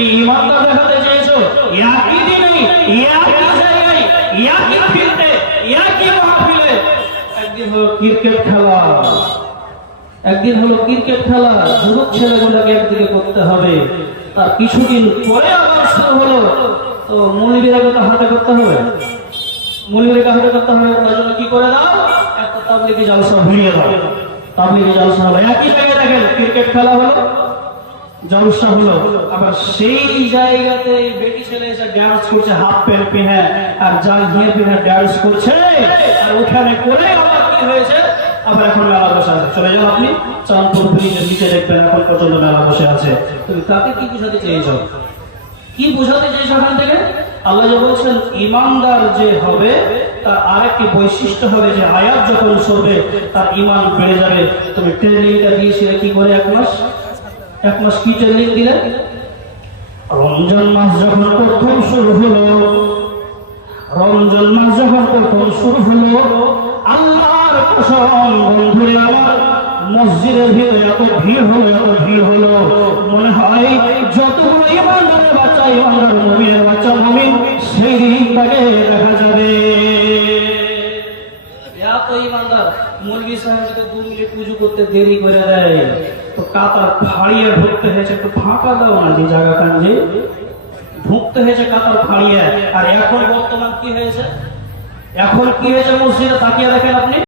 তুমি ঈমানটা দেখাতে চেয়েছো একই দিনে একই জায়গায় একই ফিল্ডে একই মাহফিলে। একদিন হলো ক্রিকেট খেলা, একদিন হলো ক্রিকেট খেলা, যুবক ছেলেগুলোকে একদিকে করতে হবে। তার কিছুদিন পরে আবার শুরু হলো, তো মৌলবীরাকে তো হাতে করতে হবে, মৌলবীরাকে হাতে করতে হবে। তার জন্য কি করে দাও, একটা তাবলীগি জলসা ভিড়িয়ে দাও, তাবলীগি জলসা হলো। একই জায়গায় দেখেন ক্রিকেট খেলা হলো, জলসা হলো, আবার সেই জায়গাতে বেটি ছেলে এসে ডান্স করছে, হাফ প্যান্ট পিনে আর জাঙ্গিয়া পিনে ডান্স করছে। আর ওখানে করে আবার কি হয়েছে, আবার এখন মেলা বসে আছে। চলে যান আপনি চাঁদপুর ব্রিজের নিচে দেখবেন এখন পর্যন্ত মেলা বসে আছে। তুমি তাকে কি বোঝাতে চেয়েছো, কি বোঝাতে চেয়েছো ওখান থেকে? আল্লাহ যে বলছেন ঈমানদার যে হবে তার আরেকটি বৈশিষ্ট্য হবে যে আয়াত যখন শুনবে তার ঈমান বেড়ে যাবে। তুমি ট্রেনিংটা দিয়েছিলে কি করে, এক মাস কি ট্রেনিং দিলে? রমজান মাস যখন প্রথম শুরু হলো, রমজান মাস যখন প্রথম শুরু হলো, আল্লাহর কসম বন্ধুরে আমার, মসজিদের ভিড়ে এত ভিড় হলো, এত ভিড় হলো, মনে হয় যতগুলো ঈমানদারের বাচ্চা, ঈমানদার মুমিনের বাচ্চা মুমিন সেই দিনটাকে দেখা যাবে। এত ঈমানদার মৌলভী সাহেবকে 2 মিনিট পুজো করতে দেরি করে দেয়, তো কাতার ফাড়িয়ে ঢুকতে হয়েছে। একটু ফাঁকা দাও না যে জায়গা কাঞ্জে, ঢুকতে হয়েছে কাতার ফাড়িয়ে। আর এখন বর্তমান কি হয়েছে, এখন কি হয়েছে মসজিদে তাকিয়ে দেখেন আপনি।